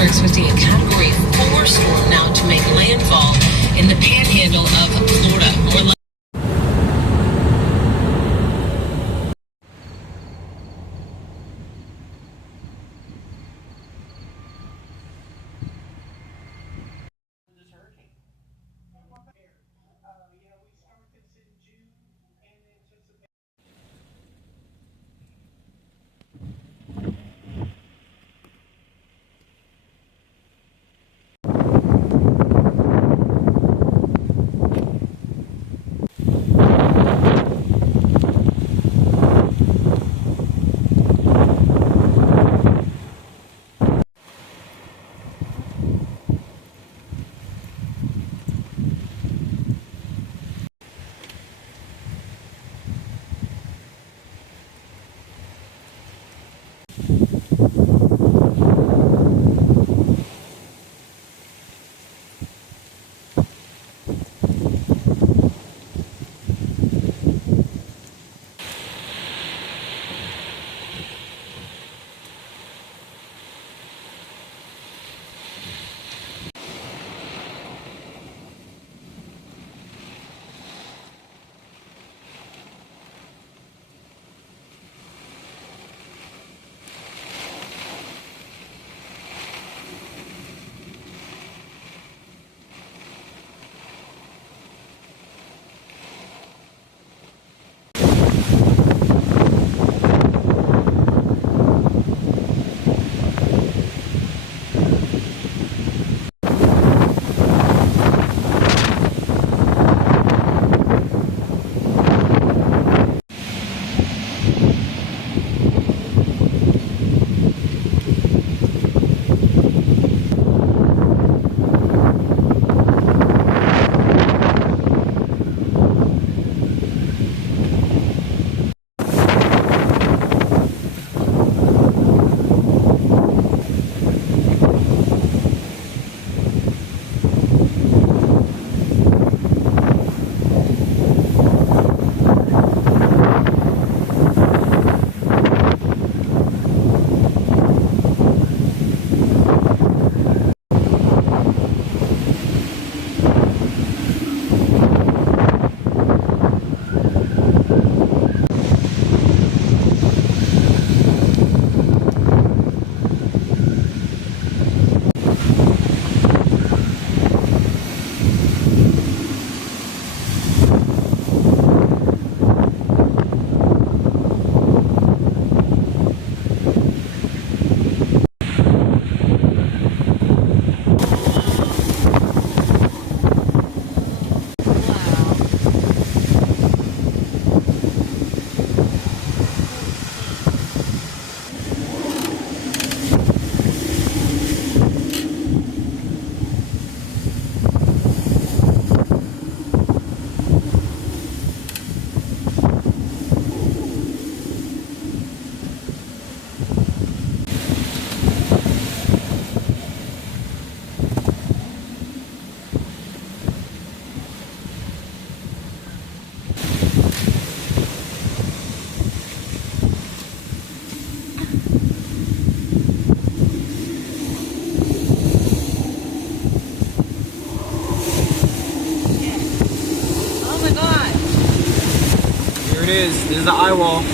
are expecting a Category 4 storm now to make landfall in the panhandle of Florida. it is. This is the eyewall.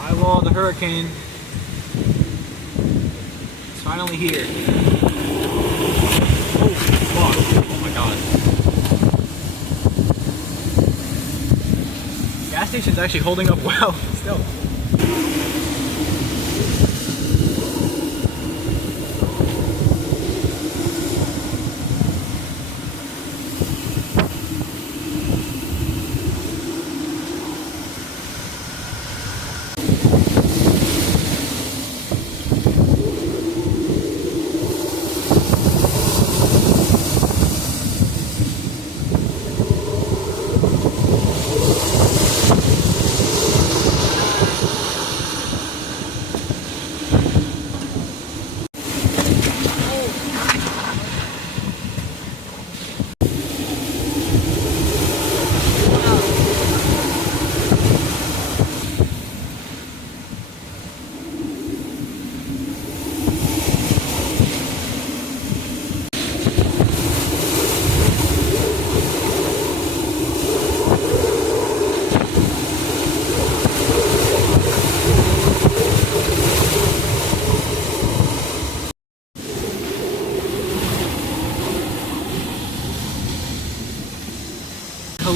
Eyewall of the hurricane. It's finally here. Oh, fuck. Oh my god. Gas station's actually holding up well still.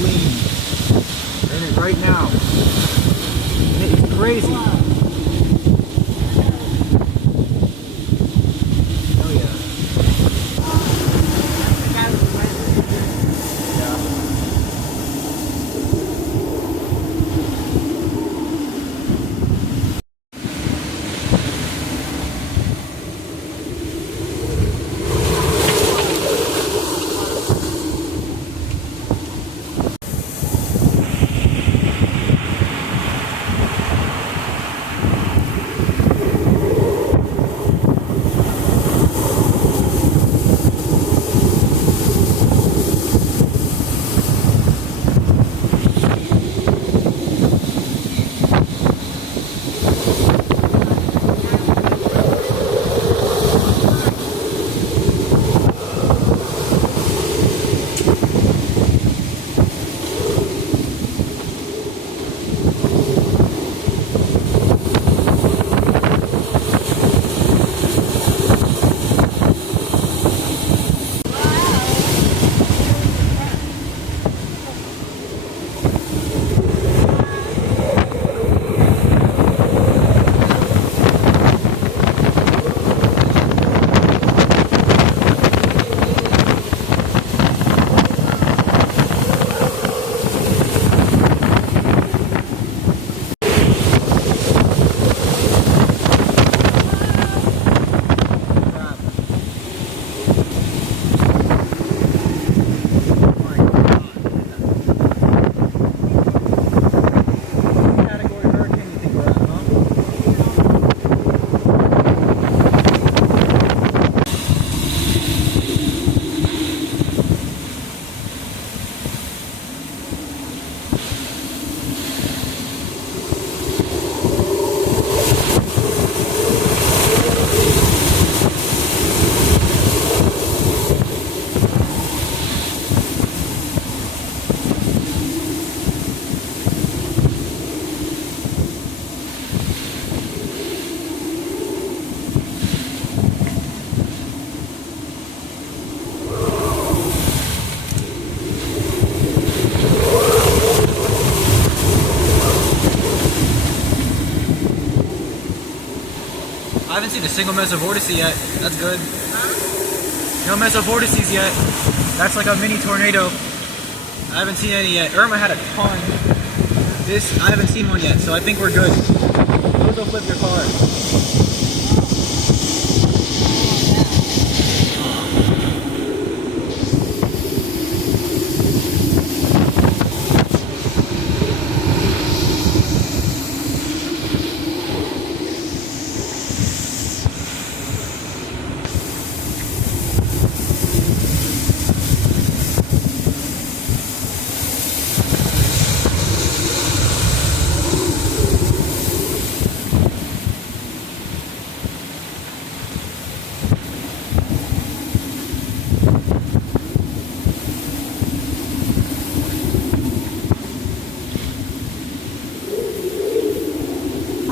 Helene. We're in it right now. And it is crazy. Oh yeah. I haven't seen a single mesovortice yet. That's good. No mesovortices yet. That's like a mini tornado. I haven't seen any yet. Irma had a ton. This, I haven't seen one yet, so I think we're good. Those will flip your car.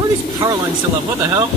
These power lines still up. What the hell?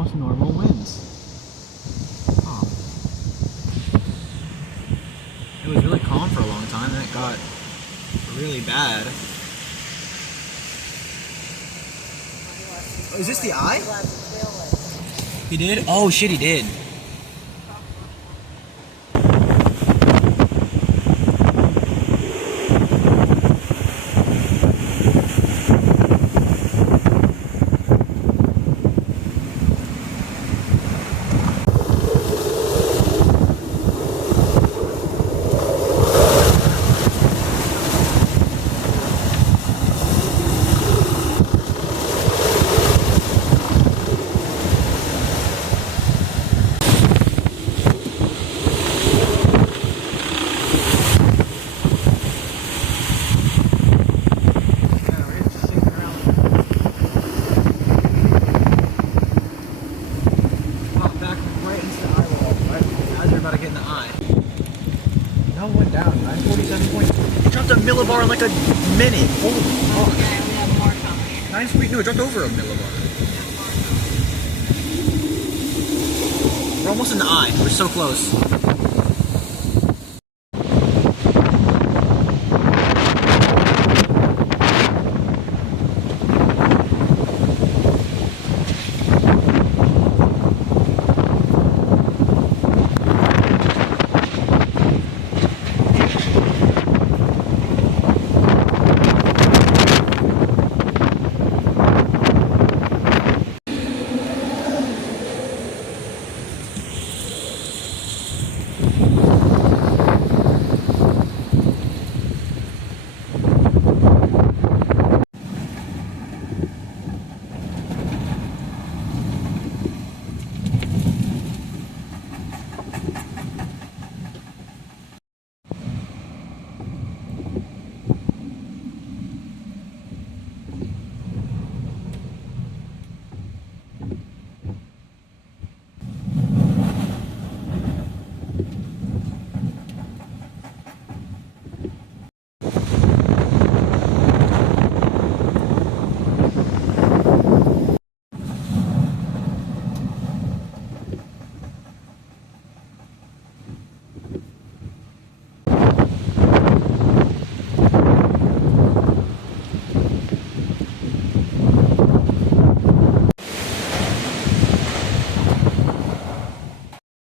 almost normal winds. Oh. It was really calm for a long time, and it got really bad. Oh, is this the eye? He did? Oh shit, he did. A millibar in like a minute. Holy fuck. Yeah, we have more coming. 9 feet. No, it dropped over a millibar. We're almost in the eye. We're so close.